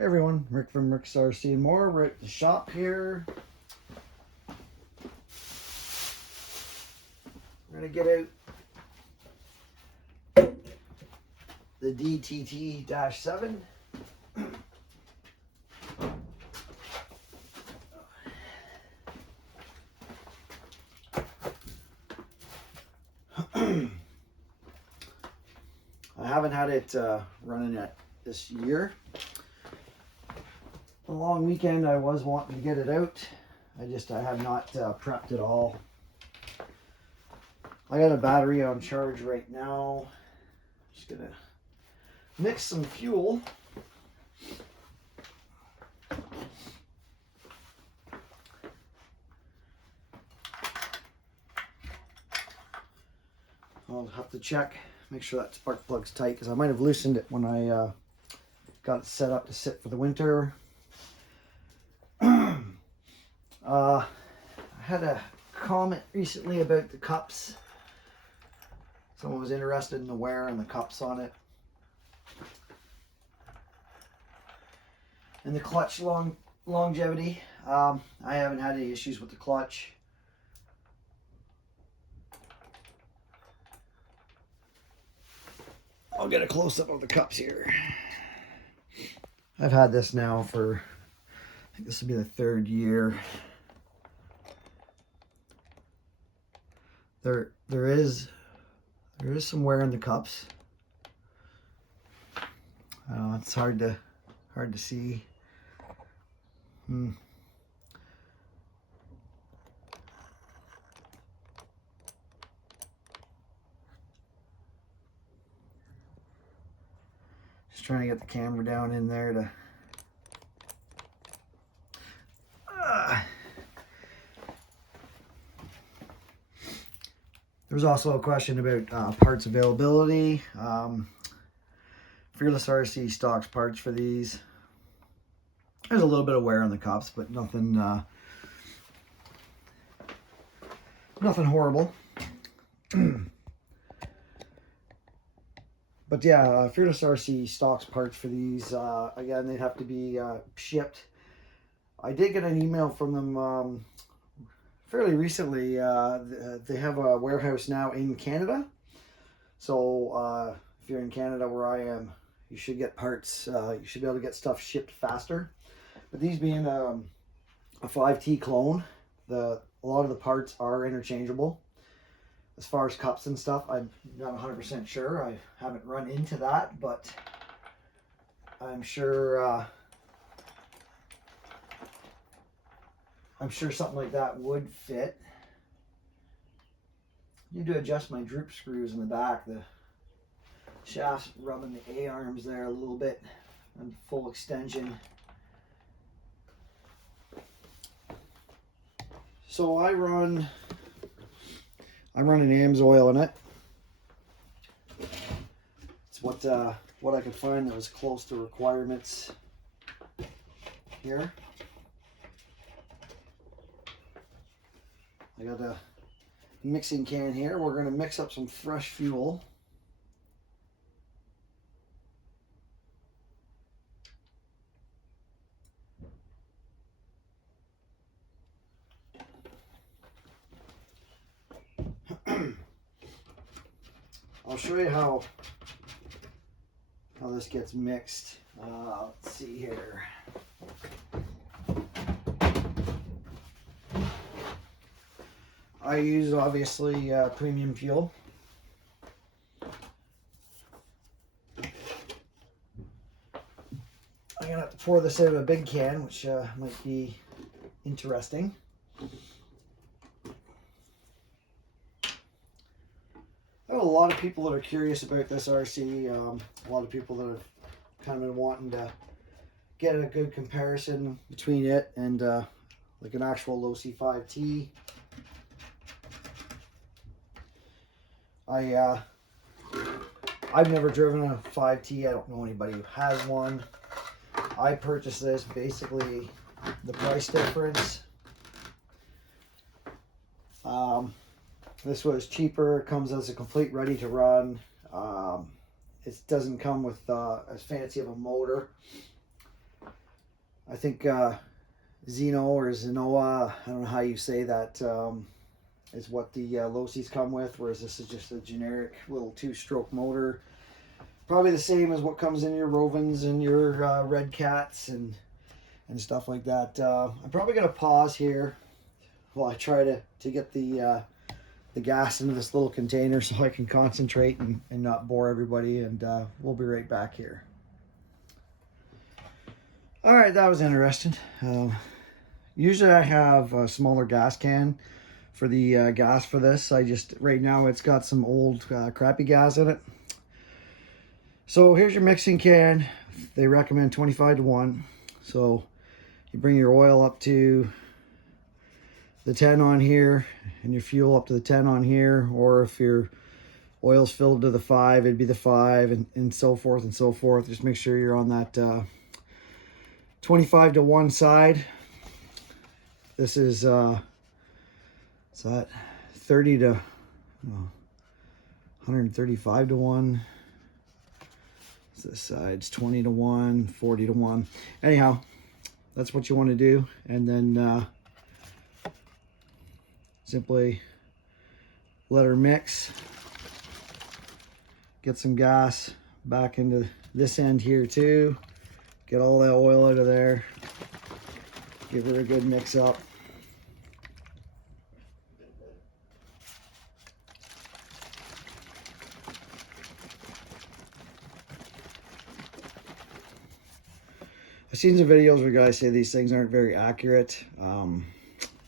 Hey everyone, Rick from Rick's RC and More. We're at the shop here. We're going to get out the DTT-7. I haven't had it running yet this year. A long weekend I was wanting to get it out. I have not prepped it all. I got a battery on charge right now. Just gonna mix some fuel. I'll have to check, make sure that spark plug's tight, because I might have loosened it when I got it set up to sit for the winter. I had a comment recently about the cups. Someone was interested in the wear and the cups on it. And the clutch longevity. I haven't had any issues with the clutch. I'll get a close-up of the cups here. I've had this now for, I think this will be the 3rd year. There is some wear in the cups. It's hard to see. Just trying to get the camera down in there to. There was also a question about parts availability. Fearless RC stocks parts for these. There's a little bit of wear on the cups, but nothing horrible. But yeah, Fearless RC stocks parts for these. Again, they'd have to be shipped. I did get an email from them fairly recently. They have a warehouse now in Canada. So if you're in Canada where I am, you should get parts. You should be able to get stuff shipped faster. But these being a 5T clone, a lot of the parts are interchangeable. As far as cups and stuff, I'm not 100% sure. I haven't run into that, but I'm sure something like that would fit. I need to adjust my droop screws in the back. The shaft's rubbing the A-arms there a little bit on full extension. So I run an AMSOIL in it. It's what I could find that was close to requirements here. I got a mixing can here. We're going to mix up some fresh fuel. I'll show you how this gets mixed. Let's see here. I use obviously premium fuel. I'm gonna pour this out of a big can, which might be interesting. I have a lot of people that are curious about this RC. A lot of people that have kind of been wanting to get a good comparison between it and like an actual low C5T. I've never driven a 5T. I don't know anybody who has one. I purchased this basically the price difference. This was cheaper. It comes as a complete ready to run. It doesn't come with as fancy of a motor. I think Zeno or Zenoa, I don't know how you say that, is what the Losi's come with, whereas this is just a generic little 2-stroke motor. Probably the same as what comes in your Rovens and your Red Cats and stuff like that. I'm probably going to pause here while I try to get the gas into this little container so I can concentrate and not bore everybody, and we'll be right back here. All right, that was interesting. Usually I have a smaller gas can for the gas for this. Right now it's got some old crappy gas in it. So here's your mixing can. They recommend 25 to 1. So you bring your oil up to the 10 on here and your fuel up to the 10 on here, or if your oil's filled to the 5, it'd be the 5, and so forth and so forth. Just make sure you're on that 25 to 1 side. This is so that 30 to 135 to 1. This side's 20 to 1, 40 to 1. Anyhow, that's what you want to do, and then simply let her mix. Get some gas back into this end here too. Get all that oil out of there. Give her a good mix up. I've seen some videos where guys say these things aren't very accurate.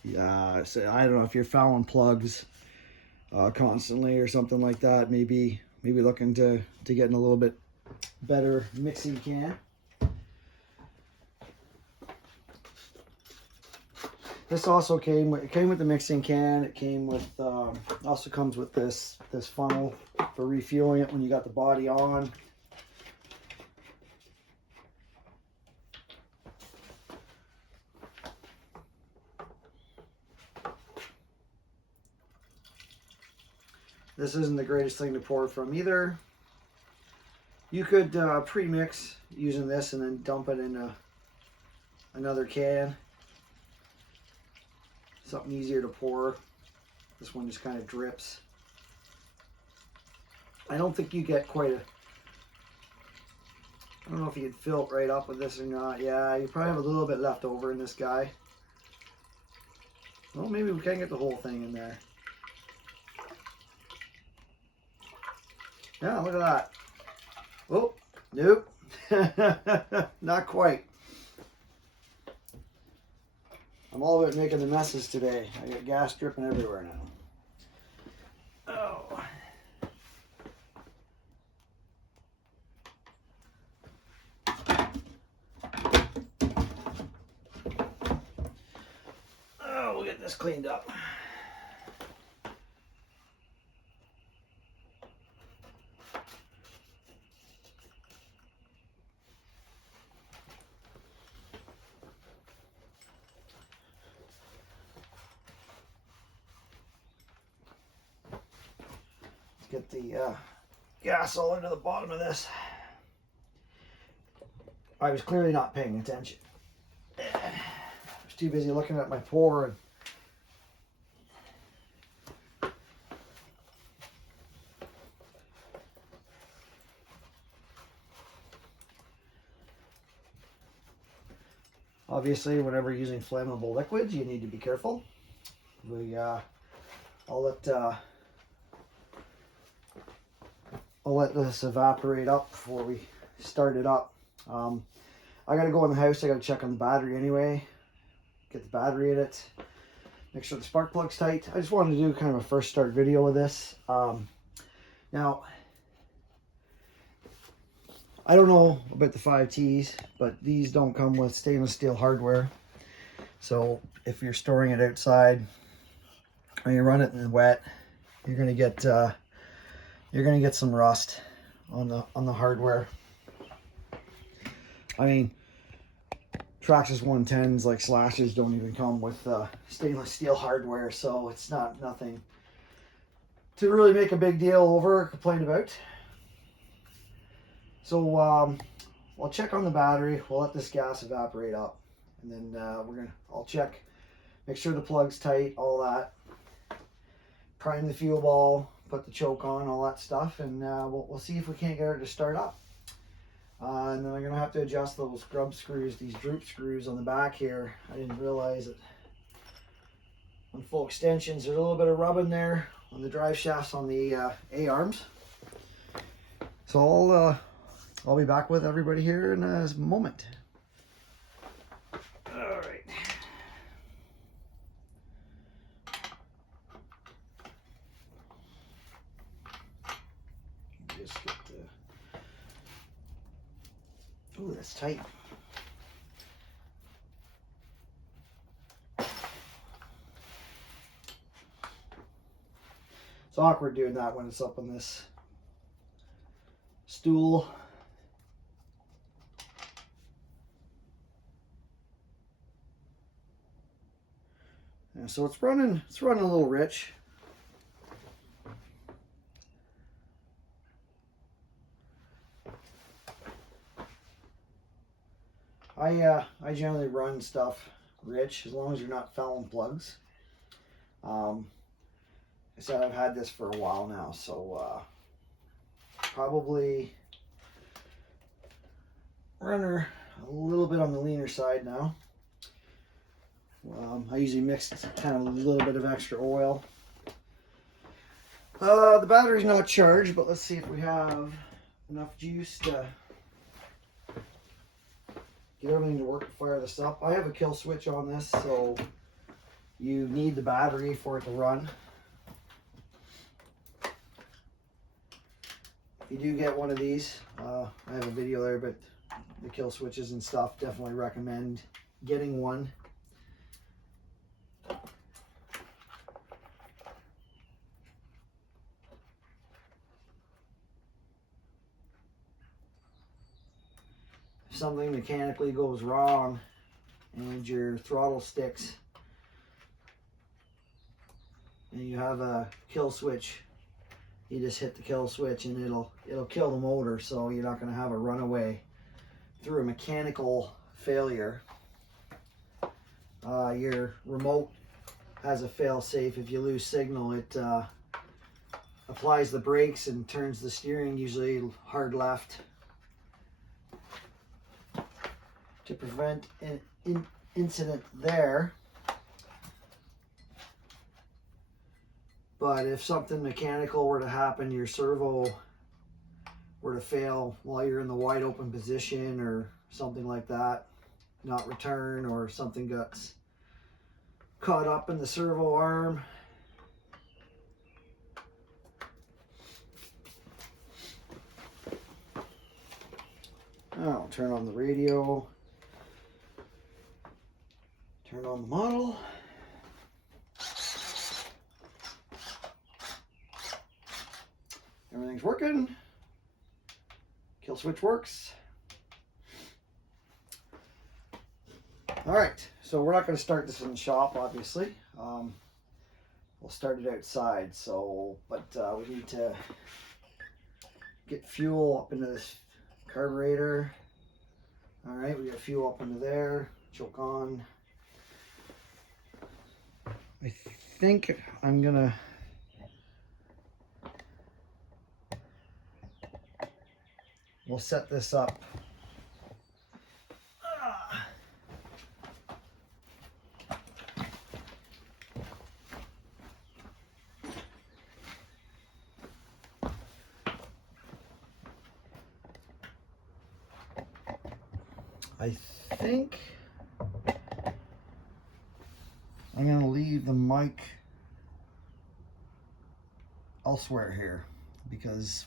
Yeah, so I don't know if you're fouling plugs constantly or something like that. Maybe looking to get in a little bit better mixing can. This also came with the mixing can. It came with also comes with this funnel for refueling it when you got the body on. This isn't the greatest thing to pour from either. You could pre-mix using this and then dump it in another can. Something easier to pour. This one just kind of drips. I don't think you get quite a... I don't know if you could fill it right up with this or not. Yeah, you probably have a little bit left over in this guy. Well, maybe we can get the whole thing in there. Yeah, look at that. Oh, nope. Not quite. I'm all about making the messes today. I got gas dripping everywhere now. Oh. Oh, we'll get this cleaned up. Get the gas all into the bottom of this. I was clearly not paying attention. I was too busy looking at my pour and obviously whenever using flammable liquids you need to be careful. I'll let this evaporate up before we start it up. I gotta go in the house. I gotta check on the battery anyway. Get the battery in it. Make sure the spark plug's tight. I just wanted to do kind of a first start video with this. Now, I don't know about the 5Ts, but these don't come with stainless steel hardware. So if you're storing it outside or you run it in the wet, you're gonna get some rust on the hardware. I mean, Traxxas 110s like Slashes don't even come with stainless steel hardware, so it's nothing to really make a big deal over or complain about. So we'll check on the battery. We'll let this gas evaporate up. and then I'll check, make sure the plug's tight, all that. Prime the fuel ball, put the choke on, all that stuff, and we'll see if we can't get her to start up. And then I'm gonna have to adjust those grub screws, these droop screws on the back here. I didn't realize that on full extensions there's a little bit of rubbing there on the drive shafts on the A-arms. So I'll be back with everybody here in a moment. All right. Just get the... Ooh, that's tight. It's awkward doing that when it's up on this stool. Yeah, so it's running a little rich. I generally run stuff rich as long as you're not fouling plugs. I said I've had this for a while now, so probably run her a little bit on the leaner side now. I usually mix kind of a little bit of extra oil. The battery's not charged, but let's see if we have enough juice to get everything to work to fire this up. I have a kill switch on this, so you need the battery for it to run. If you do get one of these, I have a video there, but the kill switches and stuff, definitely recommend getting one. If something mechanically goes wrong and your throttle sticks and you have a kill switch, you just hit the kill switch and it'll kill the motor, so you're not going to have a runaway through a mechanical failure. Your remote has a fail-safe. If you lose signal, it applies the brakes and turns the steering, usually hard left, to prevent an incident there. But if something mechanical were to happen, your servo were to fail while you're in the wide open position or something like that, not return, or something gets caught up in the servo arm, I'll turn on the radio, turn on the model. Everything's working. Kill switch works. All right, so we're not going to start this in the shop, obviously. We'll start it outside. So, but we need to get fuel up into this carburetor. All right, we got fuel up into there. Choke on. I think I'm gonna. We'll set this up. I think I'm going to leave the mic elsewhere here because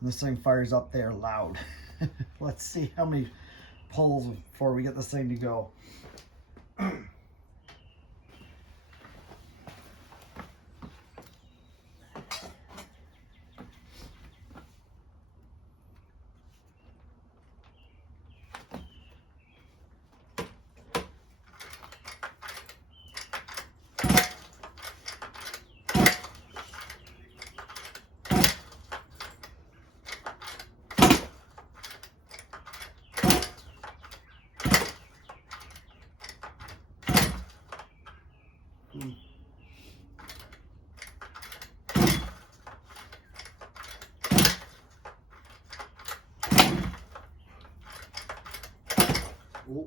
this thing fires up there loud. Let's see how many pulls before we get this thing to go. Ooh.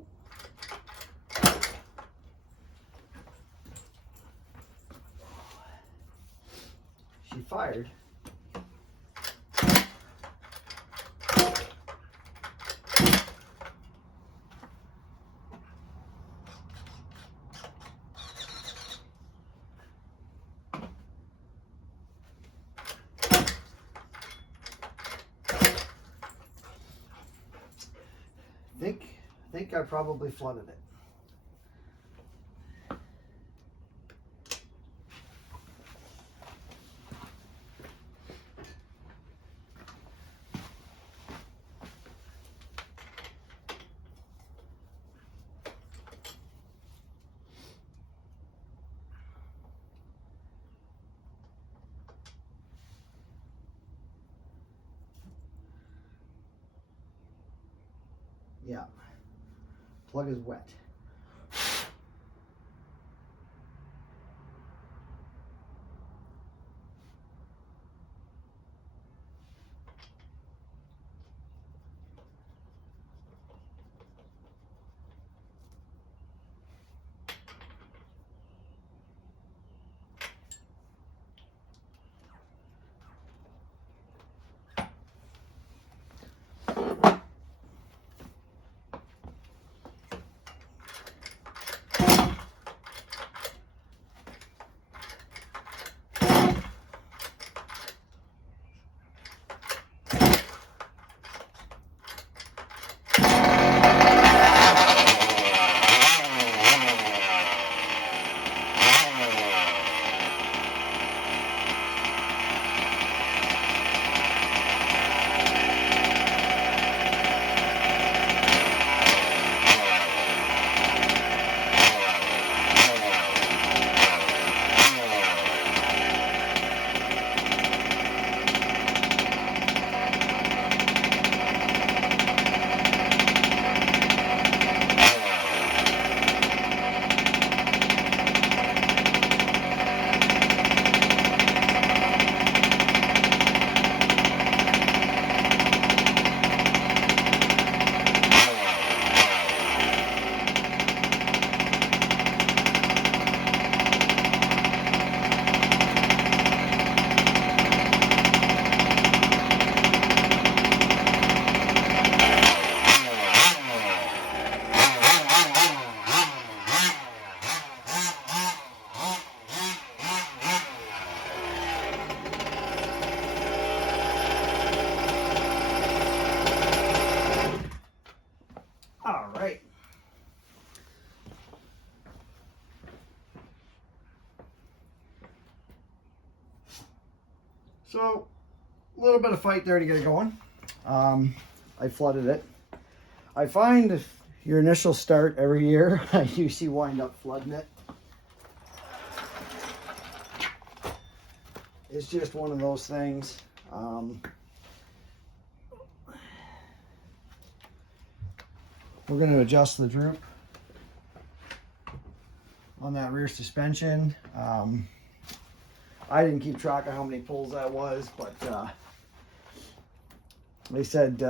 She fired. I think I probably flooded it. Yeah, plug is wet. All right. So, a little bit of fight there to get it going. I flooded it. I find if your initial start every year, I usually wind up flooding it. It's just one of those things. We're going to adjust the droop on that rear suspension. I didn't keep track of how many pulls that was, but they said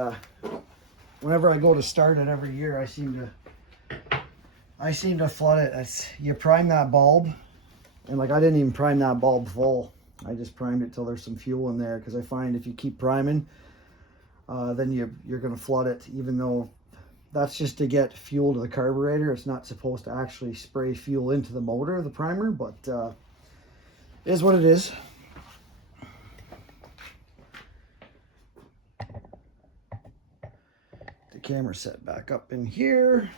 whenever I go to start it every year, I seem to flood it. You prime that bulb, and like I didn't even prime that bulb full. I just primed it till there's some fuel in there, because I find if you keep priming, then you're going to flood it, even though that's just to get fuel to the carburetor. It's not supposed to actually spray fuel into the motor, the primer, but it is what it is. The camera set back up in here.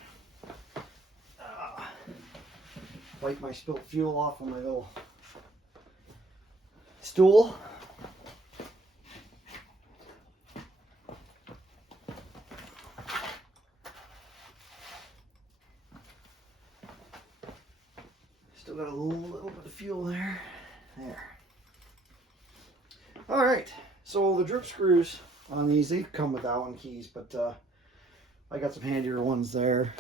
Wipe my spilt fuel off on my little stool. Still got a little bit of fuel there. There. All right. So the drip screws on these, they come with Allen keys, but I got some handier ones there.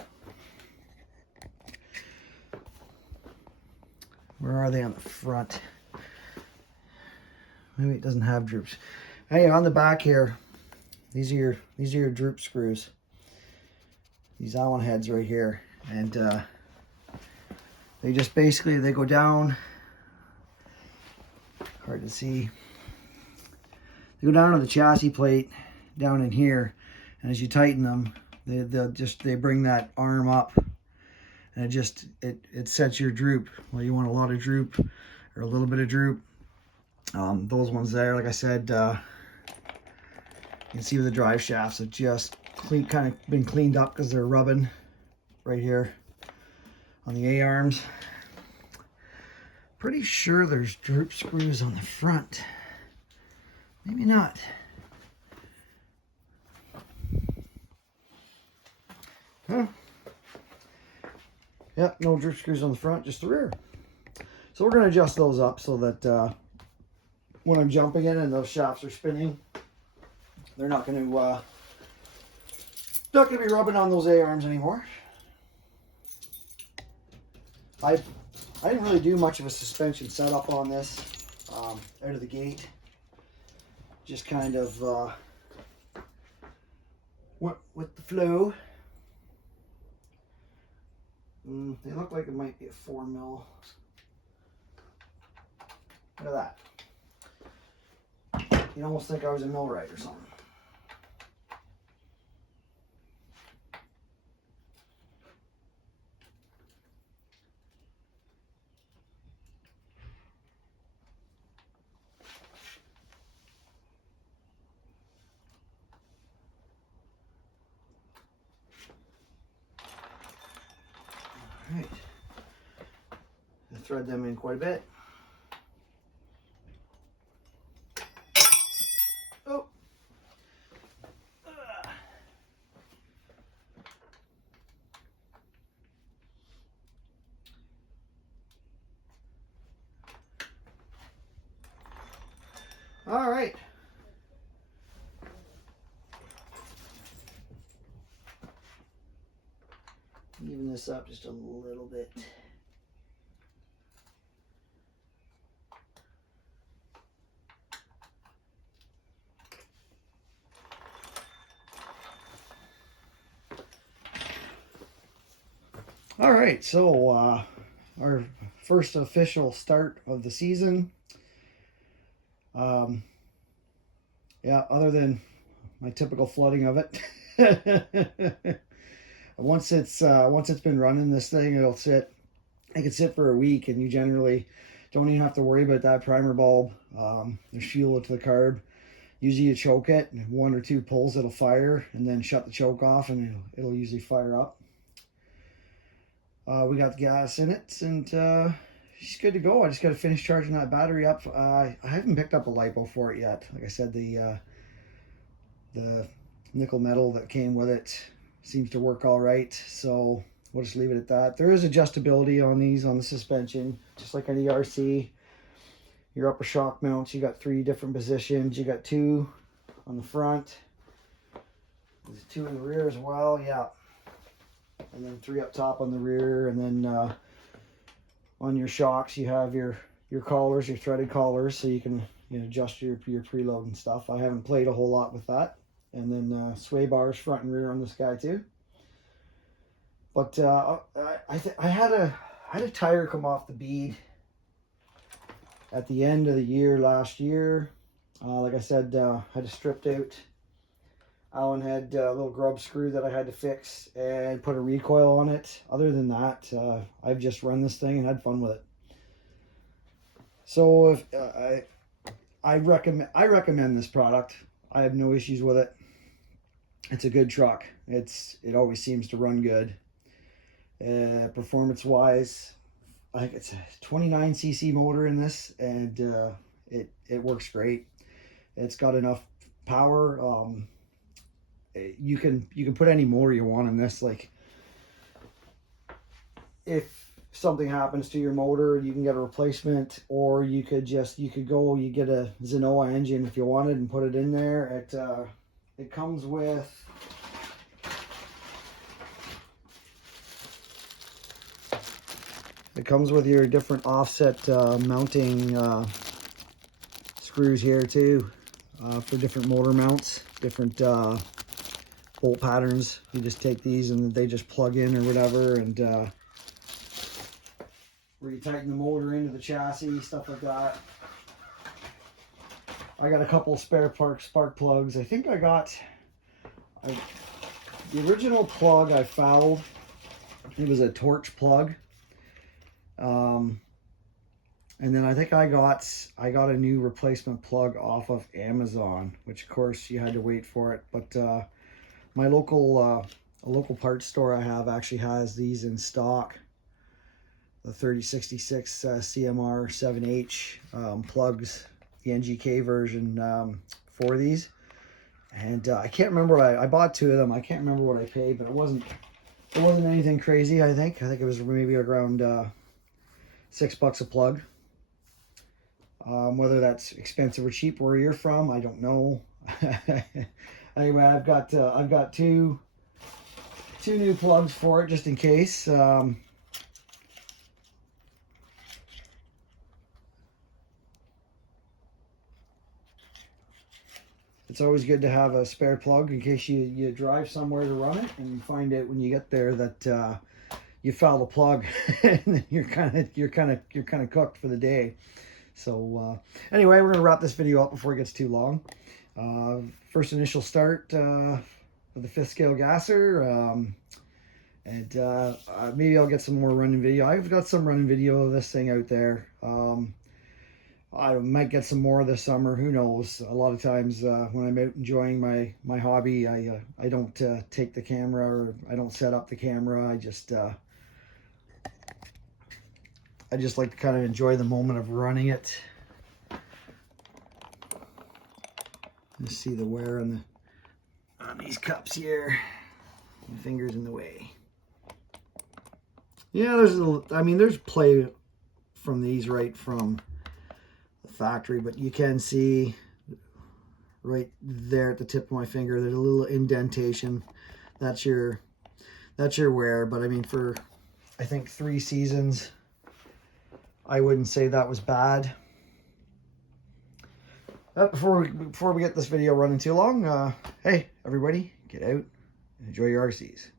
Where are they on the front? Maybe it doesn't have droops. Hey, on the back here, these are your droop screws. these Allen heads right here, and they just basically, they go down, hard to see, they go down to the chassis plate down in here, and as you tighten them, they bring that arm up, and it sets your droop. Well, you want a lot of droop or a little bit of droop. Those ones there, like I said, you can see with the drive shafts, have just kind of been cleaned up because they're rubbing right here on the A-arms. Pretty sure there's droop screws on the front. Maybe not. Huh? Yep, no droop screws on the front, just the rear. So we're going to adjust those up so that when I'm jumping in and those shafts are spinning, they're not going to be rubbing on those A-arms anymore. I didn't really do much of a suspension setup on this out of the gate. Just kind of went with the flow. They look like it might be a 4 mil. Look at that. You almost think I was a millwright or something. All right. I thread them in quite a bit. Oh. All right. Even this up just a little bit. All right, so our first official start of the season. Yeah, other than my typical flooding of it. Once it's been running, this thing, it can sit for a week, and you generally don't even have to worry about that primer bulb. There's fuel to the carb. Usually you choke it, and 1 or 2 pulls it'll fire, and then shut the choke off, and it'll usually fire up. We got the gas in it, and she's good to go. I just got to finish charging that battery up. I haven't picked up a LiPo for it yet. Like I said, the nickel metal that came with it seems to work all right, so we'll just leave it at that. There is adjustability on these, on the suspension, just like any RC. Your upper shock mounts, you got 3 different positions. You got 2 on the front. There's 2 in the rear as well, yeah. And then 3 up top on the rear, and then on your shocks you have your collars, your threaded collars, so you can adjust your preload and stuff. I haven't played a whole lot with that. And then sway bars front and rear on this guy too. But I had a tire come off the bead at the end of the year last year. Like I said, I had a stripped out Allen head little grub screw that I had to fix and put a recoil on it. Other than that, I've just run this thing and had fun with it. So if I recommend this product. I have no issues with it. It's a good truck. It always seems to run good. Performance wise, I think it's a 29cc motor in this, and it works great. It's got enough power. You can put any motor you want in this. Like, if something happens to your motor, you can get a replacement, or you could get a Zenoah engine if you wanted and put it in there. It comes with your different offset mounting screws here too, for different motor mounts, different bolt patterns. You just take these and they just plug in or whatever, and where you tighten the motor into the chassis, stuff like that. I got a couple spare spark plugs. I think I got the original plug I fouled. It was a torch plug. And then I think I got a new replacement plug off of Amazon, which of course you had to wait for it. But my local parts store I have actually has these in stock. The 3066 CMR 7H plugs, the NGK version for these. And I can't remember what I bought 2 of them. I can't remember what I paid, but it wasn't anything crazy. I think it was maybe around $6 a plug. Whether that's expensive or cheap where you're from, I don't know. Anyway, I've got 2 new plugs for it just in case. It's always good to have a spare plug in case you drive somewhere to run it and you find out when you get there that you foul the plug and then you're kind of cooked for the day. So anyway, we're gonna wrap this video up before it gets too long. First initial start of the 5th scale gasser, and maybe I'll get some more running video. I've got some running video of this thing out there. I might get some more this summer. Who knows? A lot of times when I'm out enjoying my hobby, I don't take the camera, or I don't set up the camera. I just like to kind of enjoy the moment of running it. Just see the wear on these cups here. My fingers in the way. Yeah, there's play from these right from the factory, but you can see right there at the tip of my finger, there's a little indentation. That's your wear. But I mean, for I think 3 seasons, I wouldn't say that was bad. Before we get this video running too long, hey everybody, get out and enjoy your RCs.